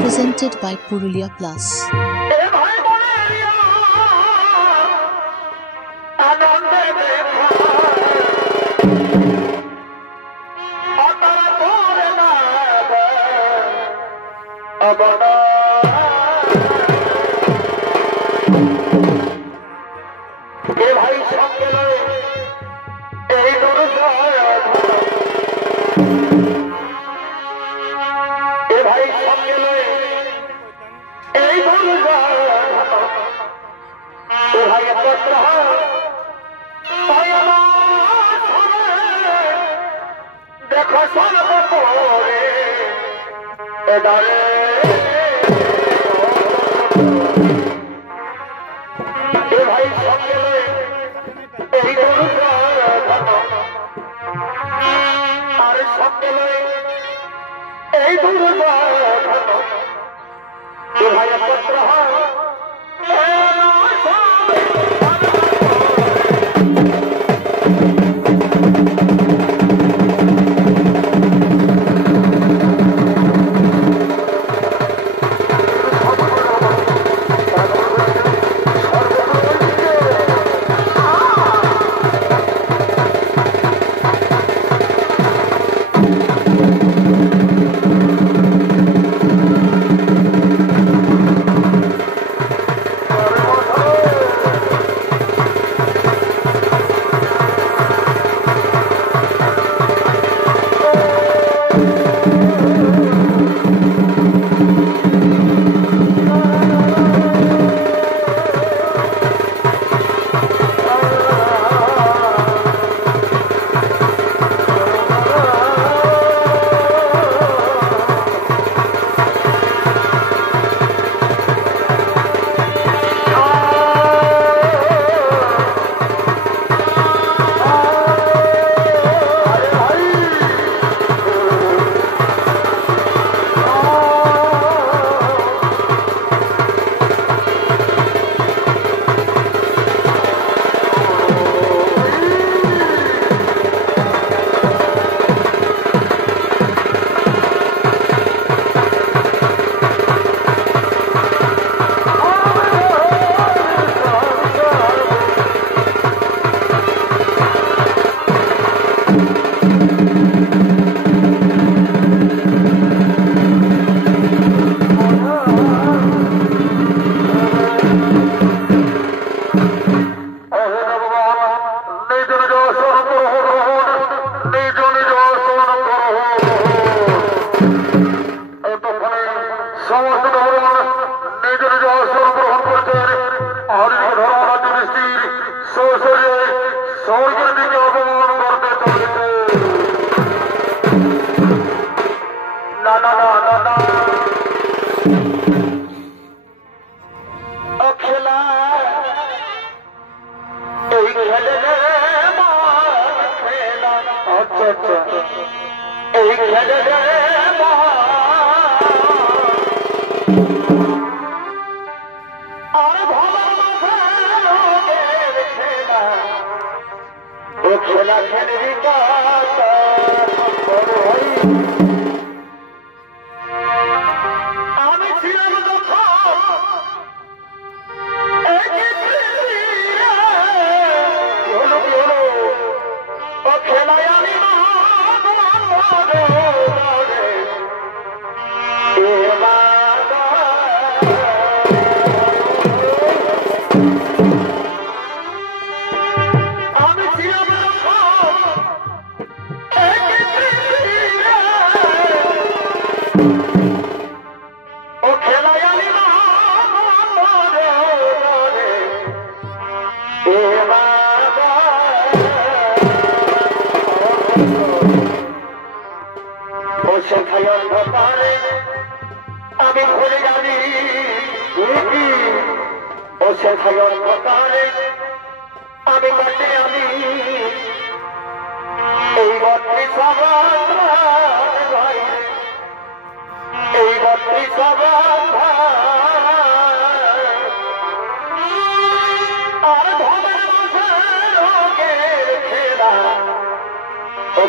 Presented by Purulia Plus.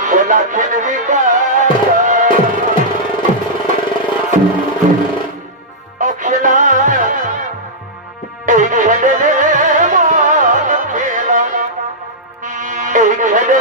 খেলা খেলবি ও খেলা এই খেলে খেলা এই খেলে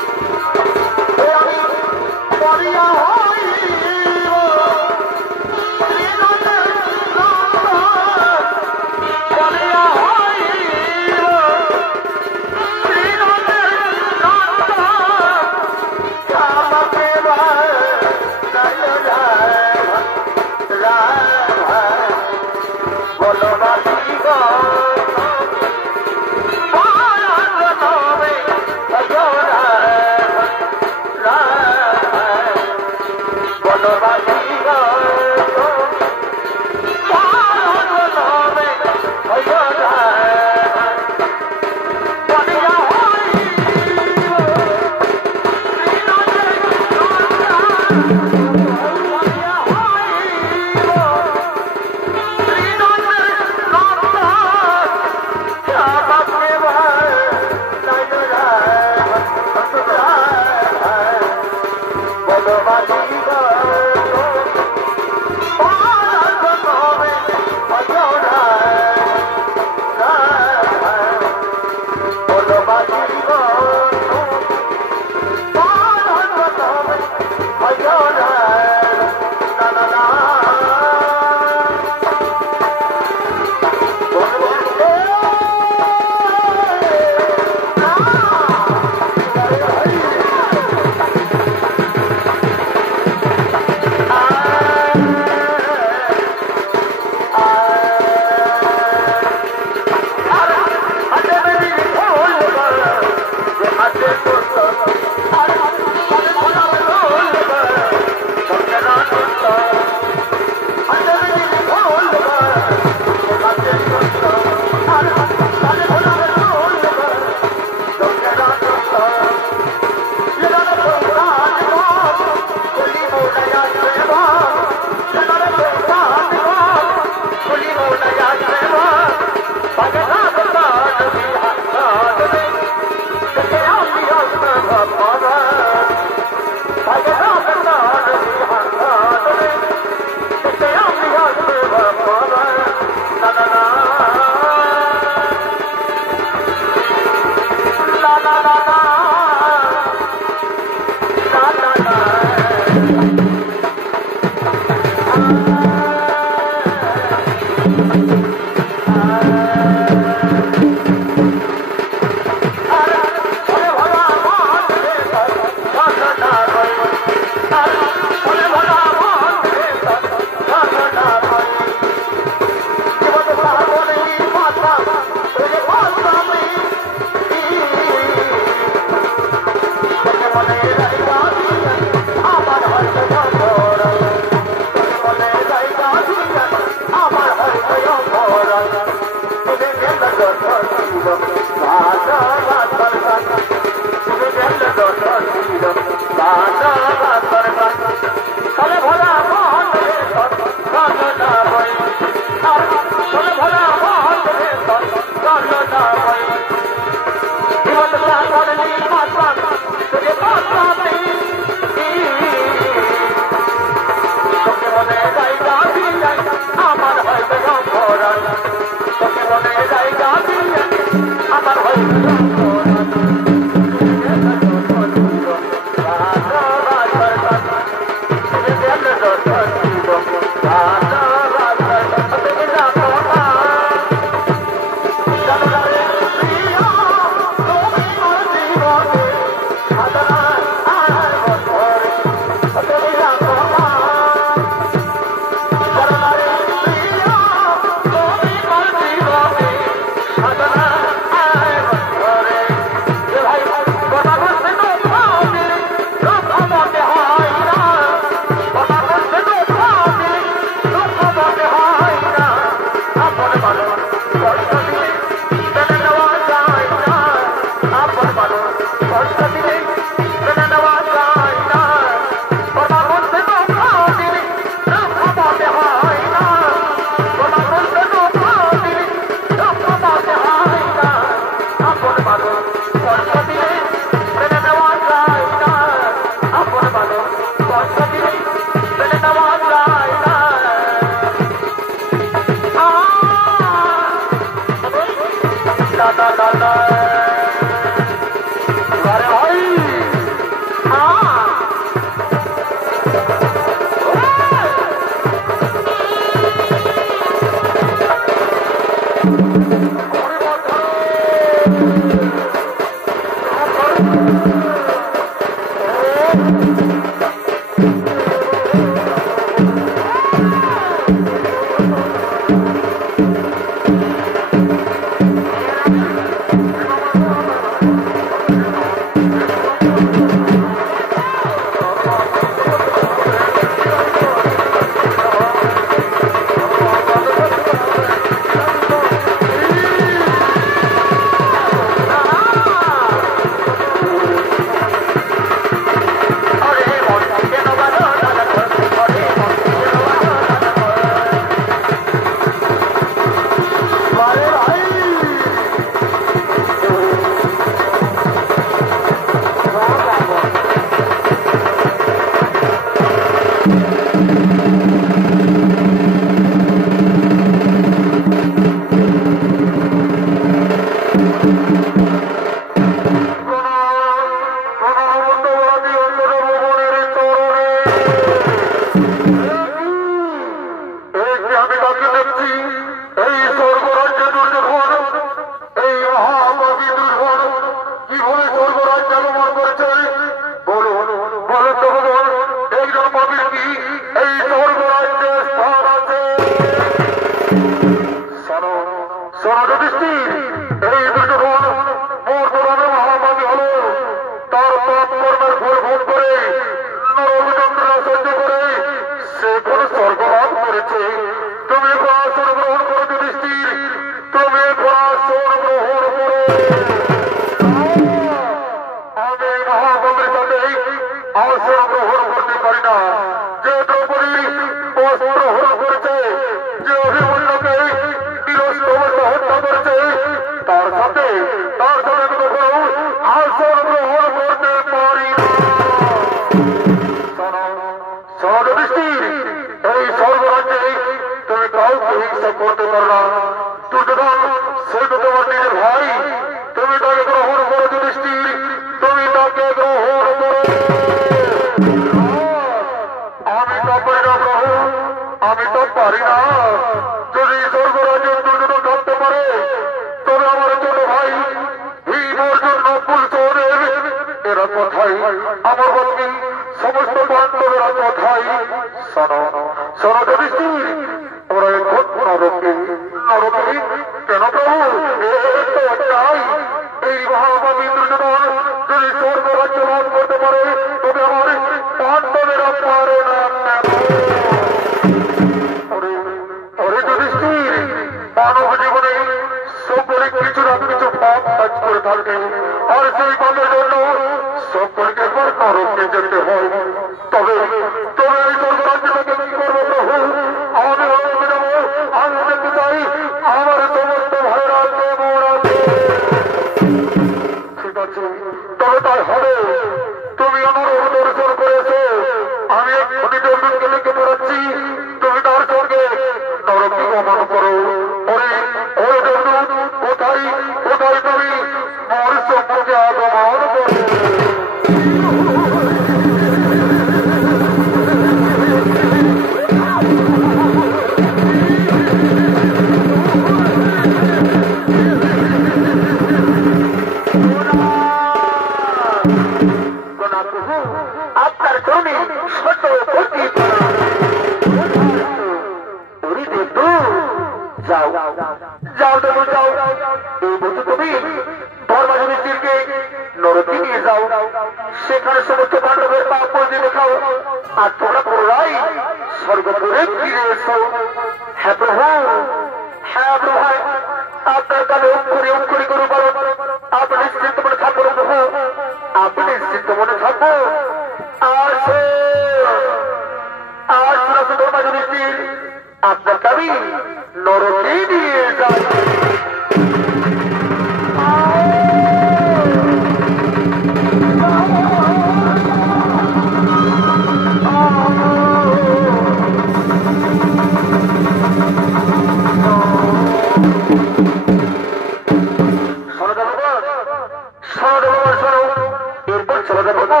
এরপর চলে যাবো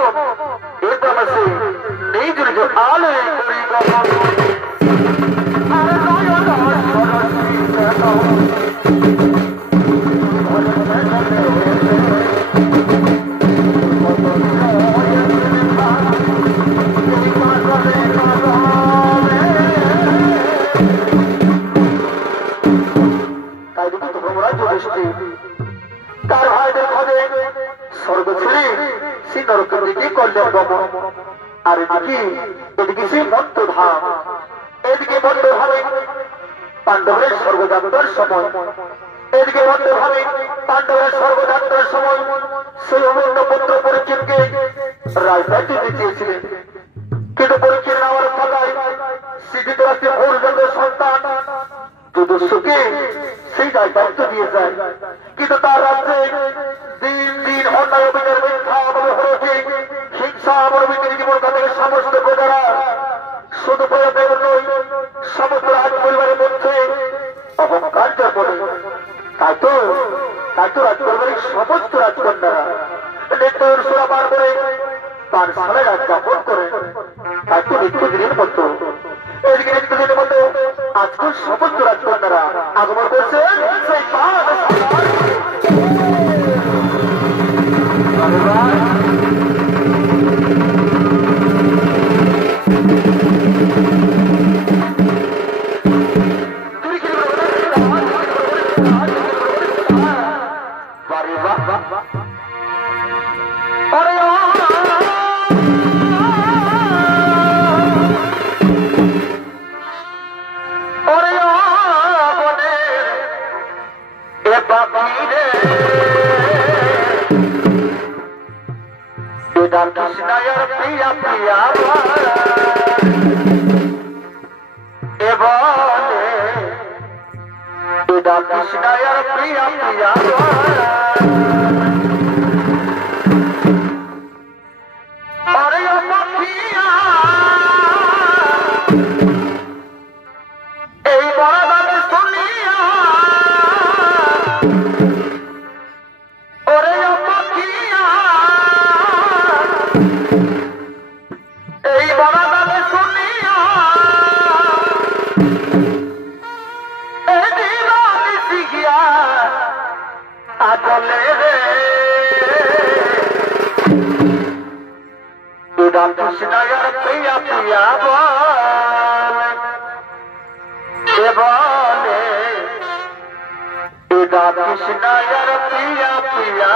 এরপর আছে নেই জুড়ে আলে করি তার ভাইদের খোঁজে স্বর্গ ছেড়ে সে নরকের দিকে কল্যাণ গমন আর এদিকে সে মন্ত্রধাম এদিকে মন্ত্রভাবে পাণ্ডবের স্বর্গযাত্রার সময় এদিকে মন্ত্রভাবে পাণ্ডবের স্বর্গযাত্রার সময় সেই অমূল্য পুত্র পরীক্ষিতকে রাজধানী দিতে চেয়েছিলেন কিন্তু পরীক্ষিত নেওয়ার ফলায় শিক্ষিত রাষ্ট্রের ভোরজন্ড সন্তান যুদ্ধকে সেই দায়িত্ব দিয়ে যায় কিন্তু তার রাজ্যে দিন দিন অন্যায় অভিযান মিথ্যা অবহরণে হিংসা অবলম্বিত জীবন কাটাকে সমস্ত প্রজারা শুধু প্রজাদের নয় সমস্ত রাজ পরিবারের মধ্যে অহংকার যাপনে তাই তো রাজ পরিবারের সমস্ত রাজকন্যারা নিত্যের সুরা পার করে তার সালে রাজ যাপন করে তাই তো নিত্যদিনের মতো এদিকে নিত্যদিনের মতো আজকাল সমস্ত রাজকন্যারা আগমন করছে সেই কৃষ্ণায়ের প্রিয়া প্রিয়া এবারে কৃষ্ণায়ের প্রিয়া প্রিয়া আরে পাখিয়া এই বড় শুনিয়া ওরে পাখিয়া এই বড় শুনিয়া এই দিন শিখিয়া আগলে রে কৃষ্ণায়ের প্রিয়া প্রিয়া বলে কৃষ্ণায়ের প্রিয়া প্রিয়া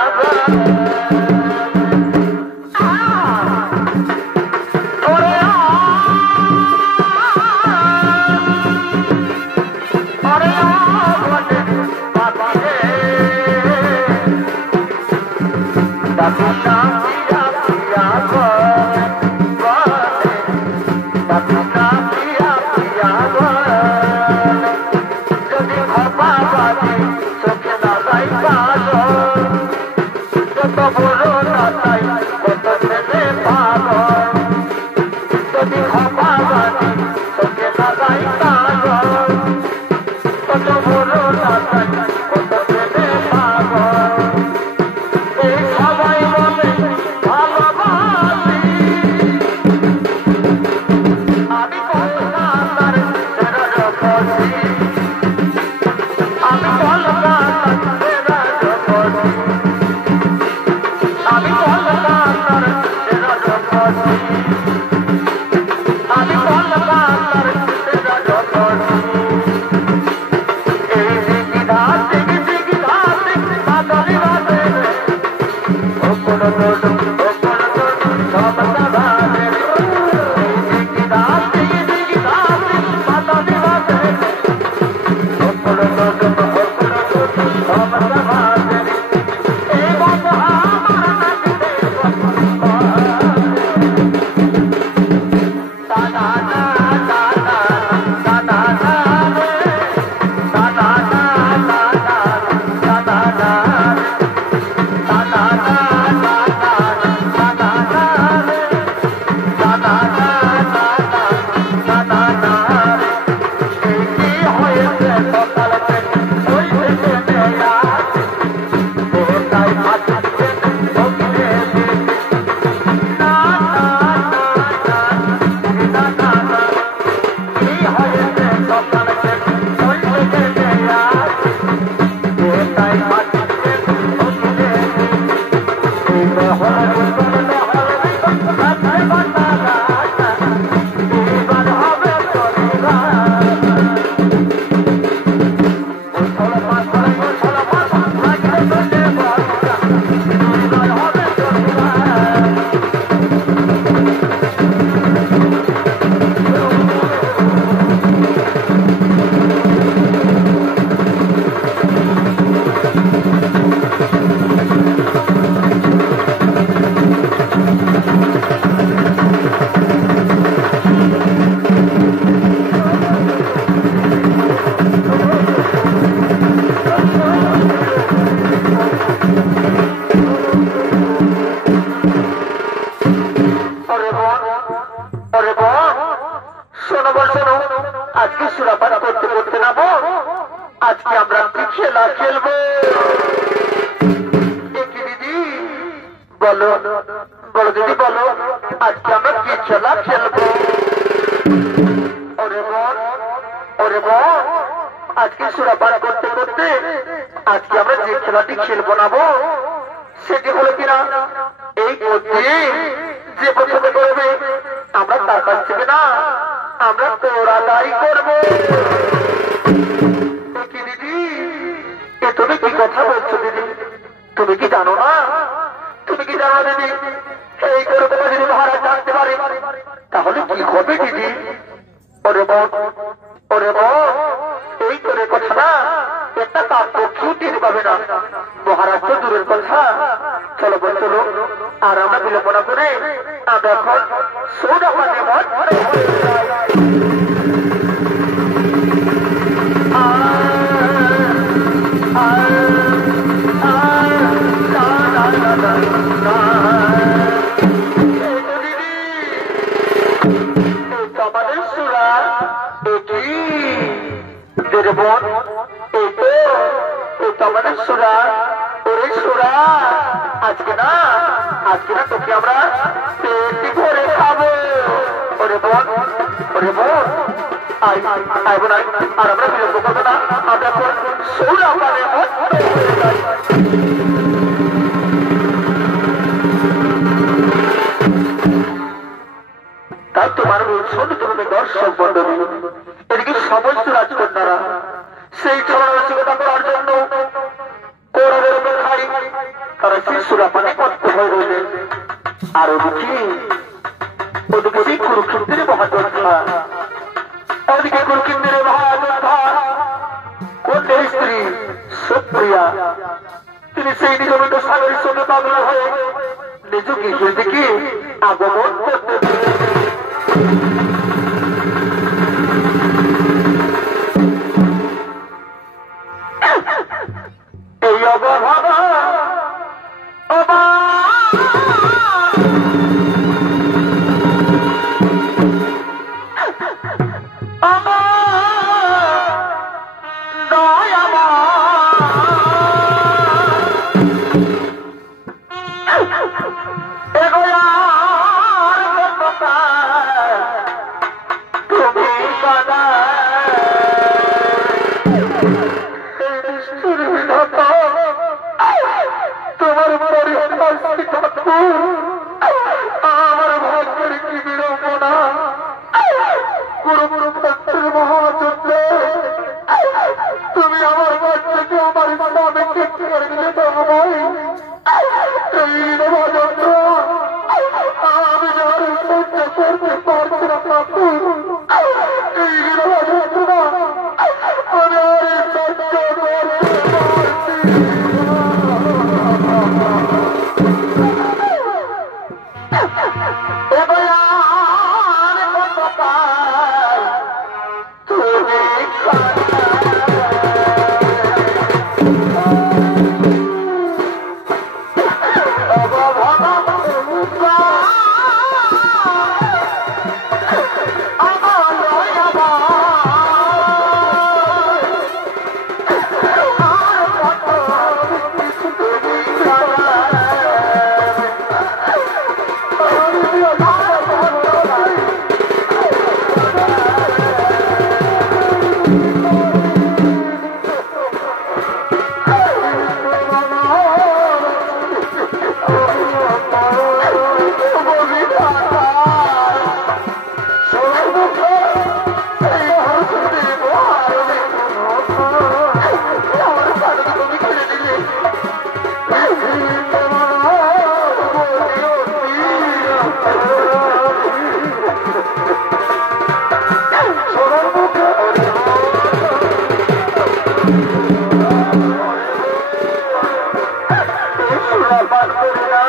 দান করে না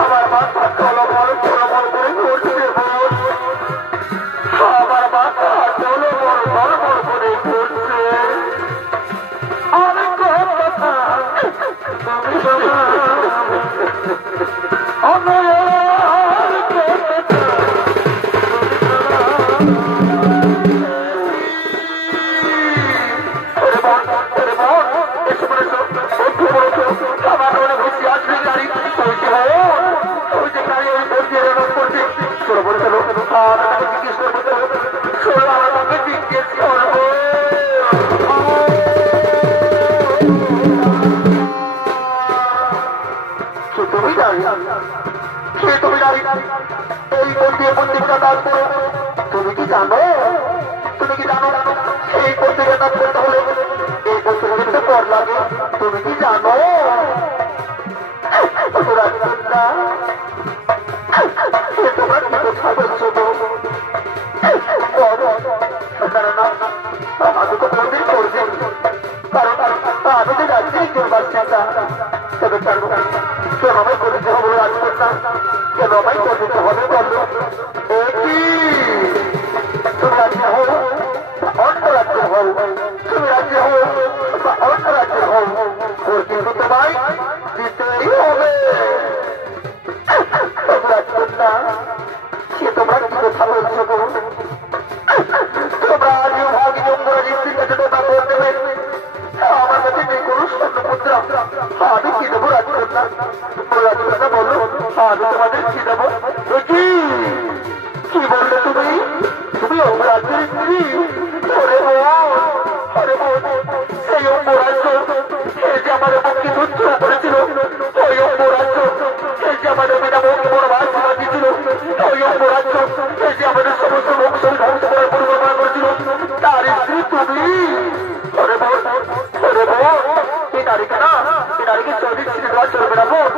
আমার মাথা টলমল টলমল করে করছে বোন আমার মাথা টলমল টলমল করে করছে অনেক কথা তুমি কি জানো এই পত্রিকা করতে হলে এই পত্রিকা পর লাগে তুমি কি জানো তোমরা কি কথা বলছো আমি তো কোনদিন করছি কারণ আমি তো যাচ্ছি কেউ বাচ্চাটা তবে কেন আমায় করতে হবে রাজপথ না কেন আমায় করতে হবে বললো তুমি রাজ্যে হও অন্য রাজ্যে হও তুমি রাজ্যে হও বা অন্য রাজ্যে হও ওর কিন্তু তোমায় দিতেই হবে রাজপথ না সে তোমরা কি কথা বলছো তোমরা আজও ভাগি যমরাজির কাছে তোমরা ভোট দেবে আমার কাছে নেই কোনো স্বর্ণ মুদ্রা আমি কি দেবো রাজকন্যা রাজকন্যা বললো আমি তোমাদের কি দেবো কি বললে তুমি তুমি অপরাধের স্ত্রী সেই অপরাধ এই যে আমার মুখকে তুচ্ছ করেছিল ওই অপরাধ এই যে আমাদের বিনা মুখে বড়বাদ দিয়েছিল ওই অপরাধ এই যে আমাদের সমস্ত মুখ ধ্বংস করার পরিকল্পনা করেছিল তার স্ত্রী তুমি এই নারীকে না এই নারীকে চৌধুরী ছেড়ে দেওয়া চলবে না বোন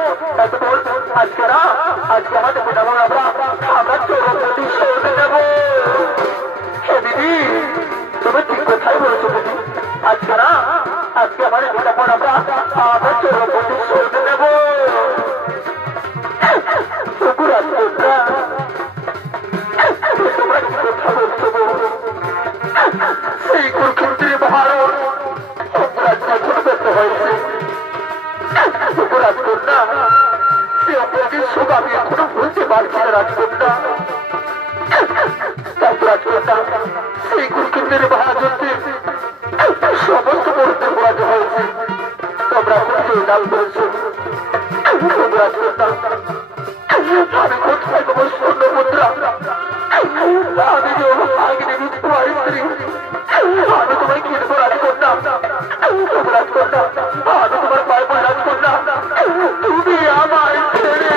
এত বল আজকে না আজকে আমাদের পিতামহ আমরা চৌরপতি সৌদে দেব হে দিদি তুমি ঠিক কোথায় বলেছো দিদি আজকে না আজকে আমাদের পিতামহ আমরা চৌরপতি সৌদে দেব তোমরা কি কথা বলছো সেই কুরুক্ষেত্রে মহারণ হয়েছে রাজকন্যা সে অপরাধের সুখ আমি এখনো ভুলতে পারছি না রাজকন্যা রাজকন্যা সেই কুরুক্ষেত্রের মহাযুদ্ধে সমস্ত মুহূর্তে পরাজ হয়েছে তোমরা কোথায় ডাল করেছ রাজকন্যা আমি কোথায় দেবো স্বর্ণ মুদ্রা আমি যে আগে বিধবা স্ত্রী আমি তোমায় কি দেবো রাজকন্যা রাজকন্যা আমি তোমার পায়ে পড়ে রাজকন্যা তুমি আমায় ছেড়ে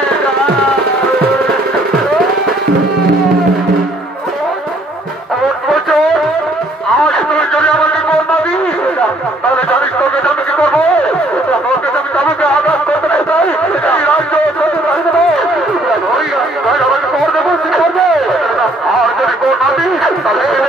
তাহলে জানিস তোকে আমি কি করবো আমাকে আঘাত করতে করবে আর যদি কোন নাবি তাহলে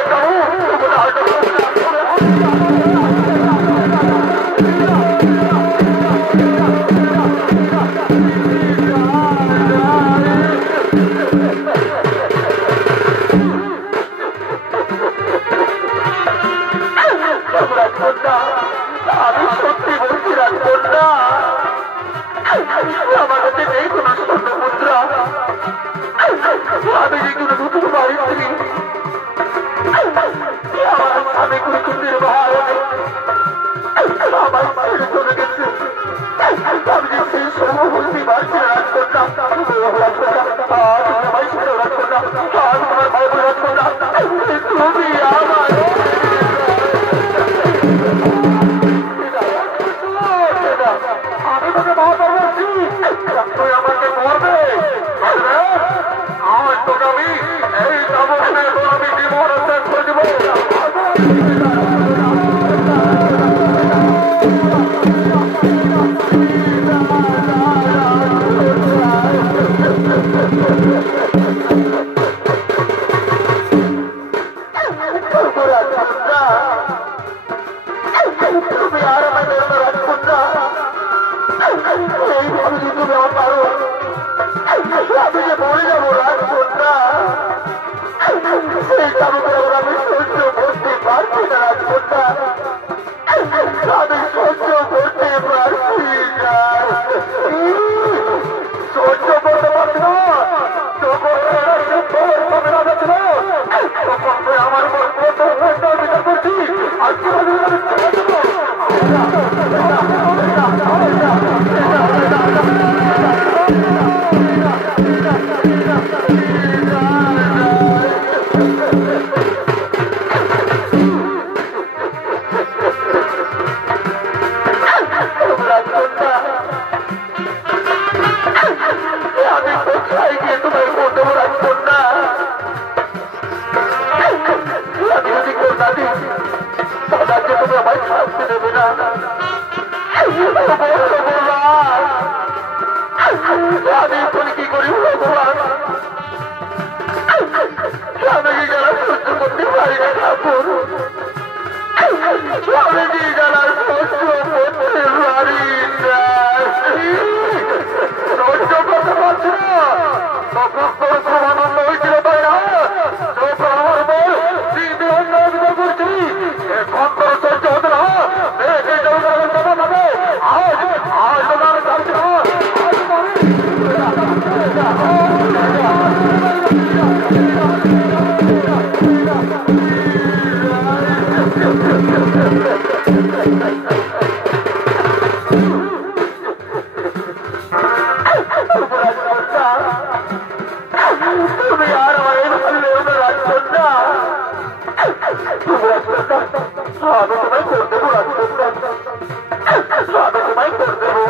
আমি সত্যি বলছি রাজকন্যা আমার কাছে নেই কোন স্বর্ণ মুদ্রা আমি যে কোনো নতুন বাড়ি করি আমার স্বামী কুরুক্ষেত্রের মহারণে আমার ছেড়ে চলে গেছে আমি যে সেই সময় বুঝতে পারছি রাজকন্যা সবাই ছেড়ে রাজকন্যা তোমার ভাই বোন রাজকন্যা তুমি আমার আমি তোকে মহা করছি তুই আমাকে মরবে আজ তোকে আমি এই তাবুকে আমি জীবন ত্যাগ করে দেবো তাই গিয়ে তোমায় বলতে রাখবো না। আমি যদি কন্যা দিই তাহলে আজকে তুমি আমায় শাস্তি দেবে না। আমি এখন কি করি ভগবান? আমি কি যারা সহ্য করতে পারি না ঠাকুর, আমি কি যারা সহ্য করতে পারি না, সহ্য করতে পারছি না। তখন তোর খুব আনন্দ হয়েছিল তাই না? যখন আমার বল দিদি অন্যায় করছি, এখন তোর সহ্য হতে না। আজ আজ তোমার চাচ্ছি না। তুমি আর আমার রাজকন্যা, আমি তোমায় করে দেবো রাজকন্যা, আমি তোমায় করে দেবো।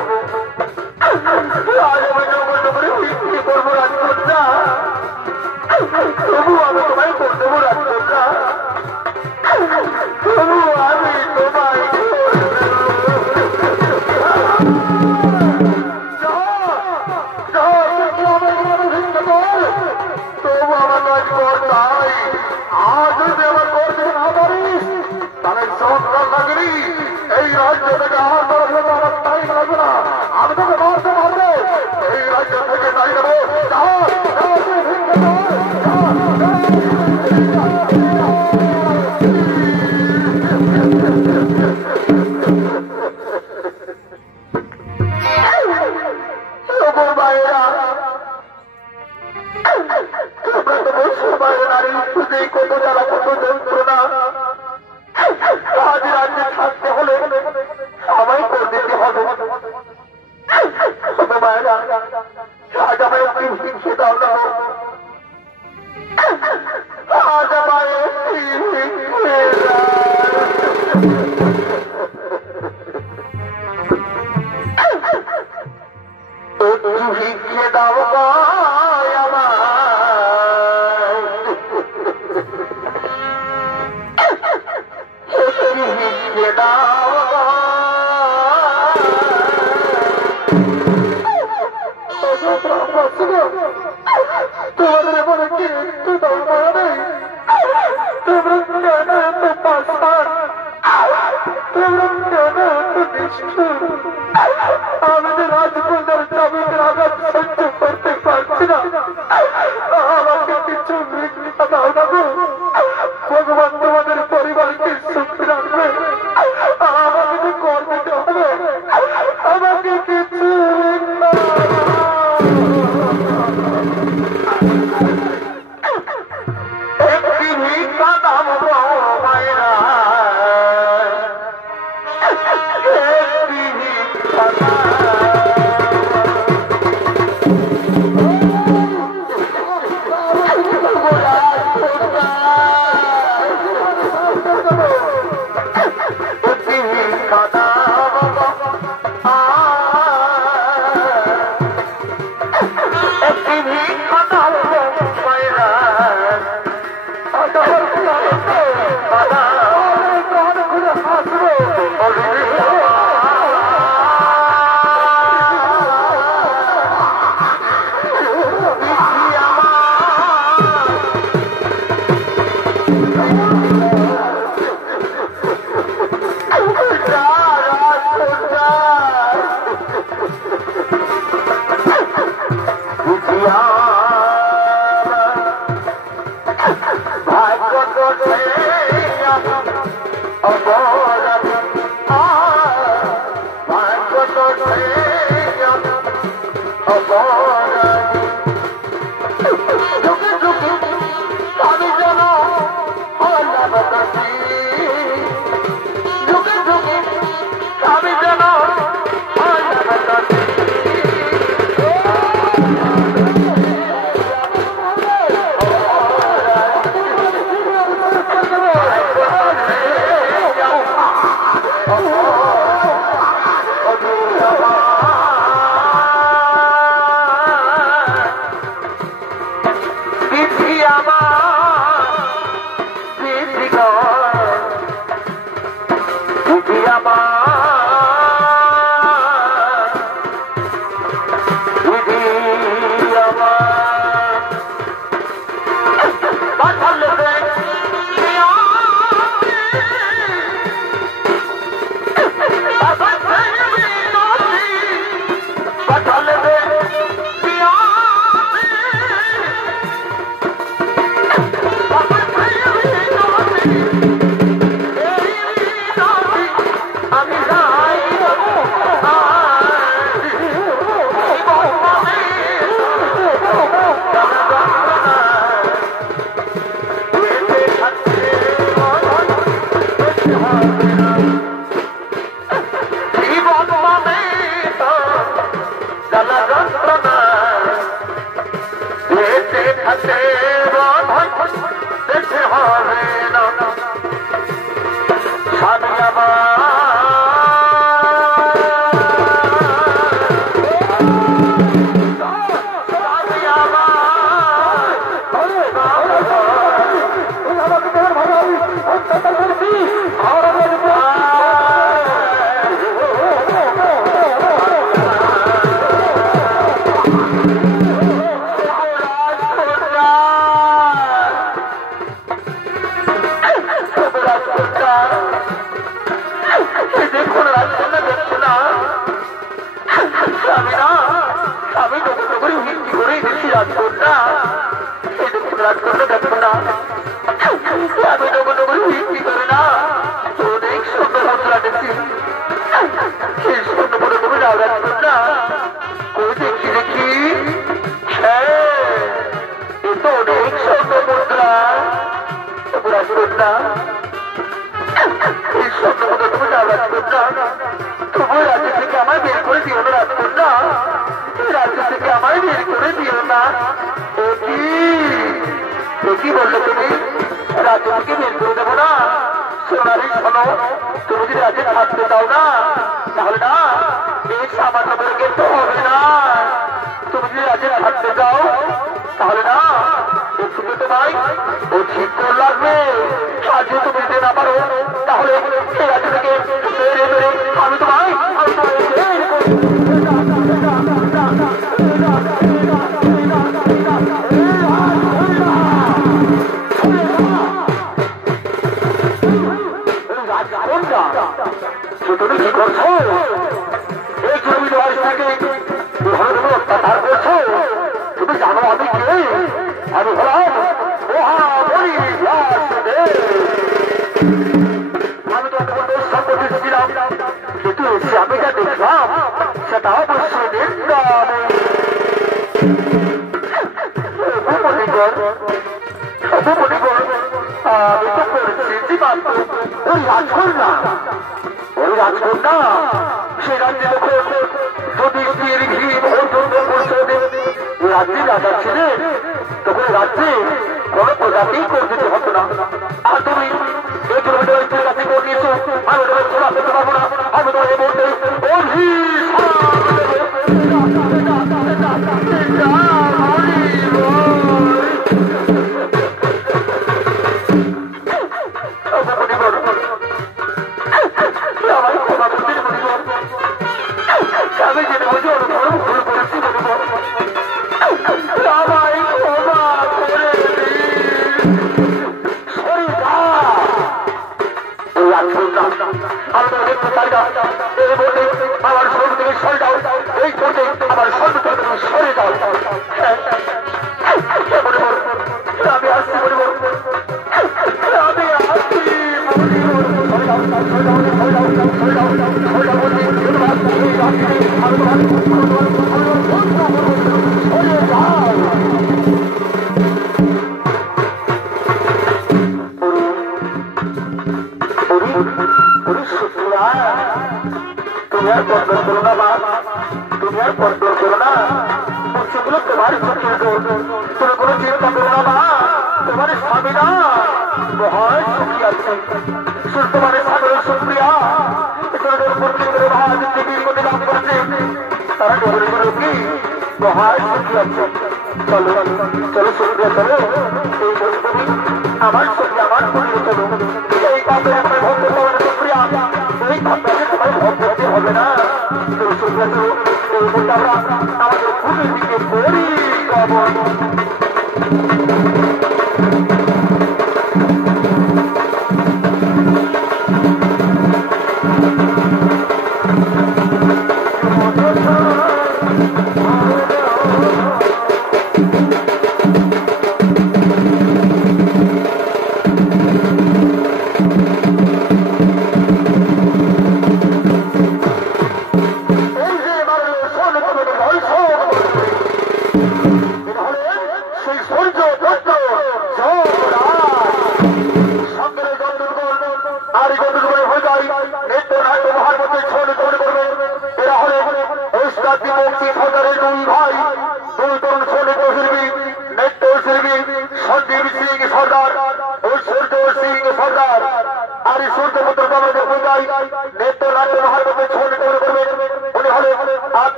আজ আমি নগর নগরে বিক্রি করবো রাজকন্যা, তবু আমি তোমায় করে দেবো রাজকন্যা, তবু আমি তোমায় তবু আমার নয় কর তাই। আজ যদি আমার করতে না পারিস তাহলে সংসার লাগলি এই রাজ্য থেকে আমার আমার তাই লাগবে না। আমি তোকে মারতে পারবো, এই রাজ্য থেকে তাই দেবো। কত জ্বালা কত যন্ত্রণা, আজ রাজ্যে থাকতে হলে আমায় করে দিতে হবে। মায়েরা আজ আমায় একটি হিংসে দাও না, আজ আমায় একটি হিংসে দাও তোমাদের মনে কি একটু দরকার নেই? তোমরা কেন এত পাষাণ, তোমরা কেন এত নিষ্ঠুর? আমি যে রাজকন্যার স্বামীদের আঘাত সহ্য করতে পারছি না, আমাকে কিছু ভিক্ষা দাও না গো। ভগবান তোমাদের পরিবারকে সুখ রাখবে, আমাকে যে কর দিতে হবে, আমাকে কিছু একটি ভিক্ষা দাম মায়েরা, একটি ভিক্ষা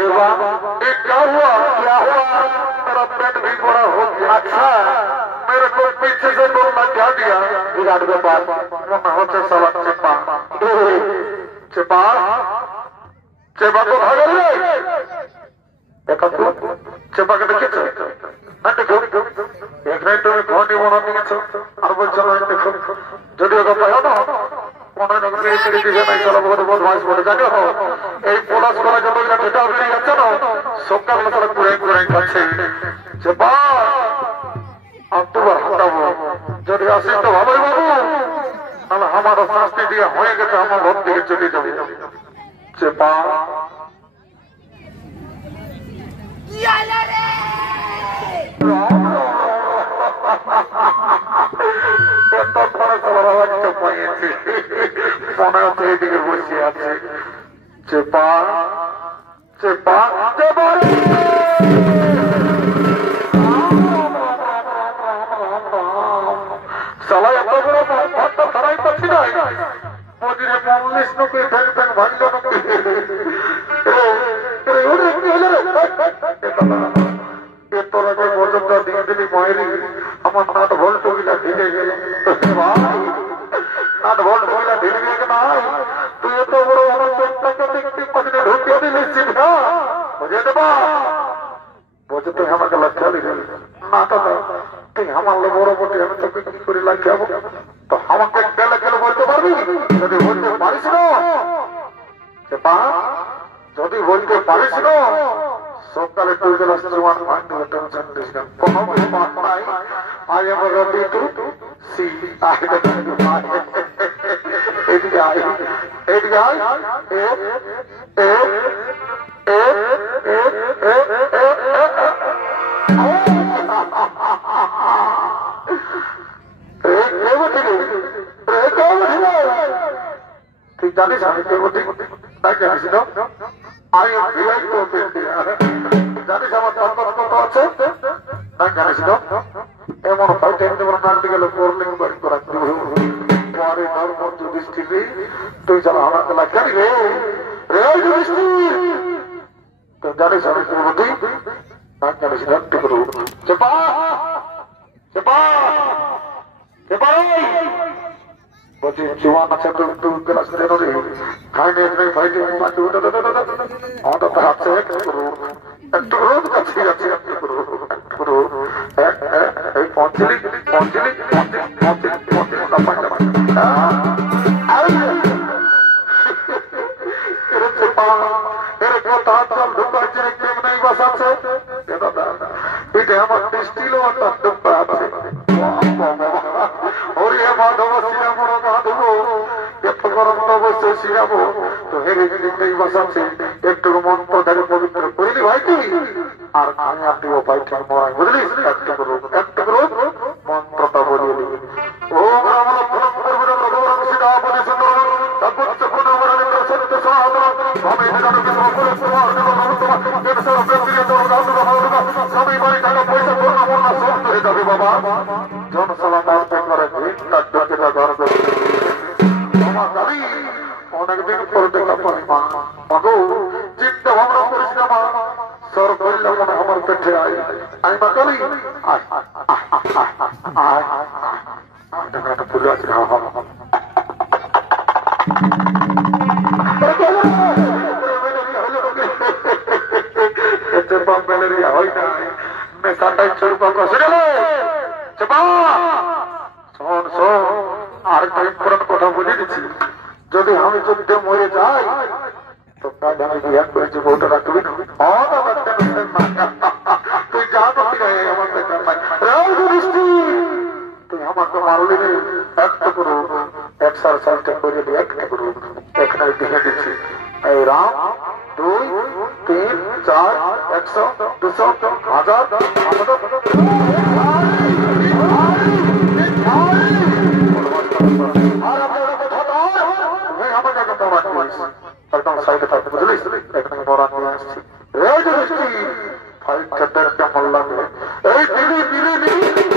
अरे वाह, ये क्या हुआ? मेरा पेट भी बड़ा हो गया। अच्छा मेरे को पीछे से बोलना क्या दिया विराट गोपाल मन होते साला चेपा चेपा चेपा को भागे চেপাকে দেখেছো না দেখো এখানে তুমি ঘনি মনে নিয়েছো আর বলছো না দেখো যদি ওকে পাও না মনে নগরে এই দিকে নাই চলো বহুত বহুত ভাইস বলে জানো এই পলাশ করা যত না ঠেটা বেরিয়ে যাচ্ছে না সকাল সকাল কুড়ে কুড়ে খাচ্ছে চেপা আর তোমার হাঁটাবো যদি আসিস তো ভালোই বাবু তাহলে আমারও শাস্তি দিয়ে হয়ে গেছে আমার ঘর থেকে চলে যাবে চেপা মনে হচ্ছে এদিকে বসে আছে চেপা চেপা চেপা সবাই এত বড় ভাতটা ধরাই পাচ্ছি না মন্দিরে মল্লিশ নাকি ঠ্যাং ঠ্যাং ভাঙল নাকি তোরা যে পর্যন্ত দিয়ে দিলি ময়েরি আমার নাট ভোল্ট গিলা ঢিলে গেল নাট ভোল্ট গিলা ঢিলে গেল নাই তুই এত বড় আমার পেটটাকে দেখতে পাচ্ছি ঢুকিয়ে দিলিস না বুঝে দেবা বলছে তুই আমাকে লক্ষ্য দিলি না তো তুই আমার বড় বটে আমি তোকে কি করে লাগাবো তো আমাকে গেলে গেলে বলতে পারবি যদি বলতে পারিস না যদি বলতে পারিস না সকালে তুই গেল জোয়ান ভাঙতে টেনশন দিস না কোনো বাত নাই I am ready to see এদিকে আয় এদিকে আয় তুই জানিস আমি কে বলছি তাকে আসিল আমি ভিআই তো জানিস আমার তারপর কত আছে তাকে আসিল এমন হয়তো এমনি বড় নাড়তে গেলে পড়লে বাড়ি করা পরে ধর্ম যুধিষ্ঠির তুই যারা আমাকে লাগানি রে রে যুধিষ্ঠির তুই জানিস আমি কে বলছি তাকে আসিল একটু করে চেপা চেপা চেপা বলছি জোয়ান আছে তো গ্লাস দেন রে খাইনে নেই ভাইতে মাটি উঠে অন্তত হাতে একটু রোদ কাছে যাচ্ছে একটু এই পঞ্চলি পঞ্চলি পঞ্চলি পঞ্চলি এটা আমার দৃষ্টিল ডুবা আছে ওরে মাধব শিরাবো মাধব এত গরম অবশ্য শিরাবো তো হেরে এই বসাচ্ছে একটু মন্ত্র ধরে পবিত্র করিলি ভাই তুই আর আমি আপনি ও ভাই ঠিক মরাই বুঝলি একটু করো মন্ত্রটা বলিয়ে দিবি ও বাবা জনসভা করে ঘর অনেকদিন পর দেখা পাই মা মাগো চিন্তা ভাবনা করিস না মা সর করলে মনে আমার পেটে আয় আমি মা করি টাকাটা পুরো আছে ম্যালেরিয়া হয় না নেশাটাই চুরপা কষে গেল শোন শোন আরেকটা ইম্পর্টেন্ট কথা বলে দিচ্ছি যদি আমি যুদ্ধে মরে যাই তো কাজ আমি বিহার করেছি বউটা রাখবি তুই যা করবি আমার তুই আমাকে মারলি একটা করু এক্সারসাইজটা করে দিয়ে একটা করু এখানে দেখে দিচ্ছি এই রাম 2 3 4 100 200 1000 একদম সাইডে থাকতে বুঝলিস এখানে বড় নিয়ে আসছি ফাইট করতে মল্লা এই দিদি দিদি দিদি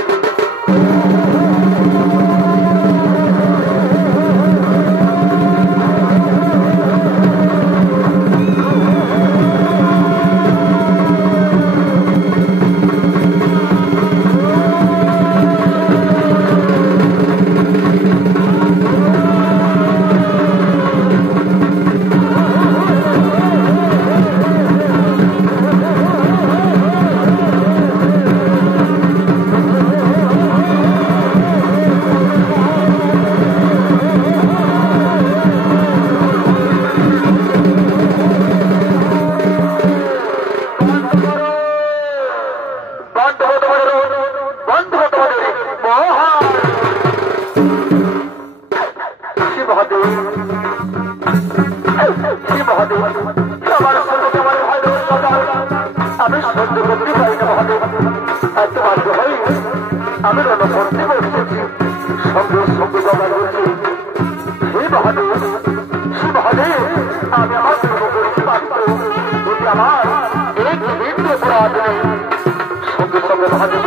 সঙ্গে সঙ্গে ভাবি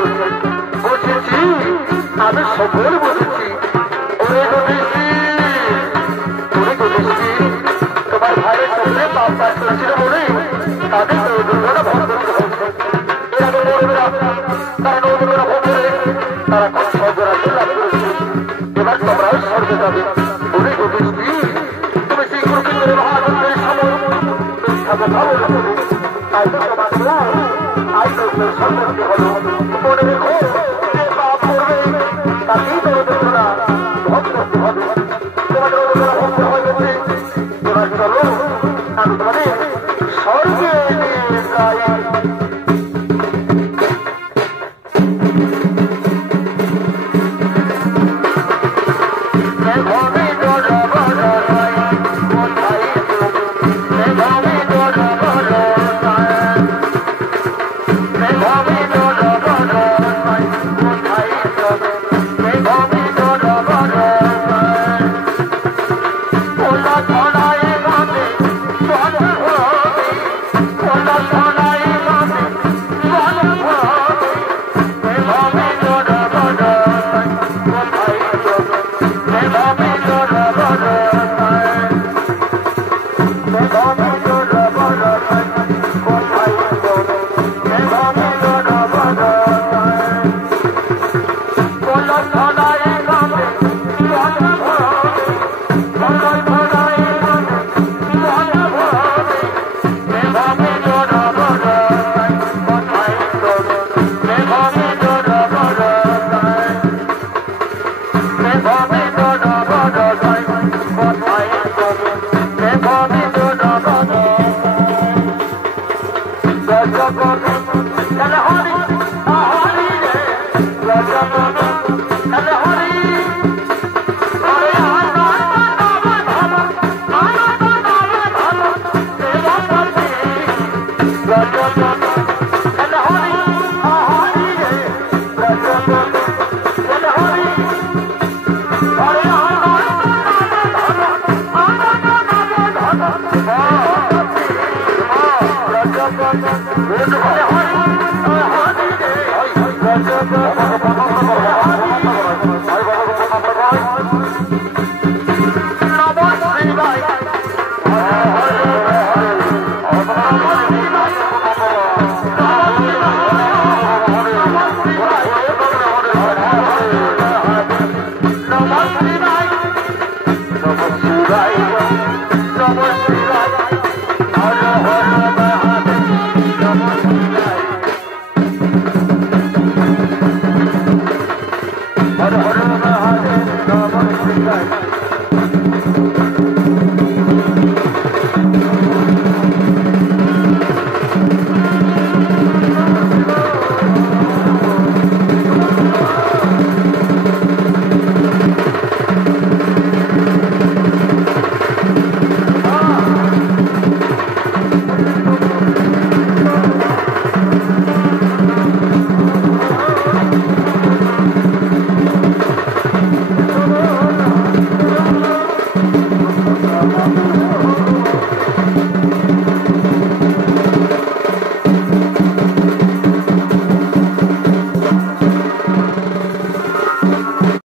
বসেছি আমি সকল বসেছি তোমার ভাইয়ের সঙ্গে পাপ পাঠ করেছিল বলে তাদের দুর্ঘটনা ভোগ করতে হয়েছে তারা নৌকা ভোগ করে তারা খুব স্বর্গরাজ্য লাভ করেছে এবার তোমরাও স্বর্গে যাবে বলে যুধিষ্ঠি তুমি সেই প্রকৃতির মহানন্দের সময় মিথ্যা কথা বলেছো তাই তো তোমার আই লোকের সম্পত্তি হলো মনে রেখো যে পাপ করবে তাকেই নৌকা ভোগ করতে হবে তোমার নৌকা ভোগ হয়ে গেছে এবার চলো আমি তোমাদের স্বর্গে নিয়ে যাই Bye.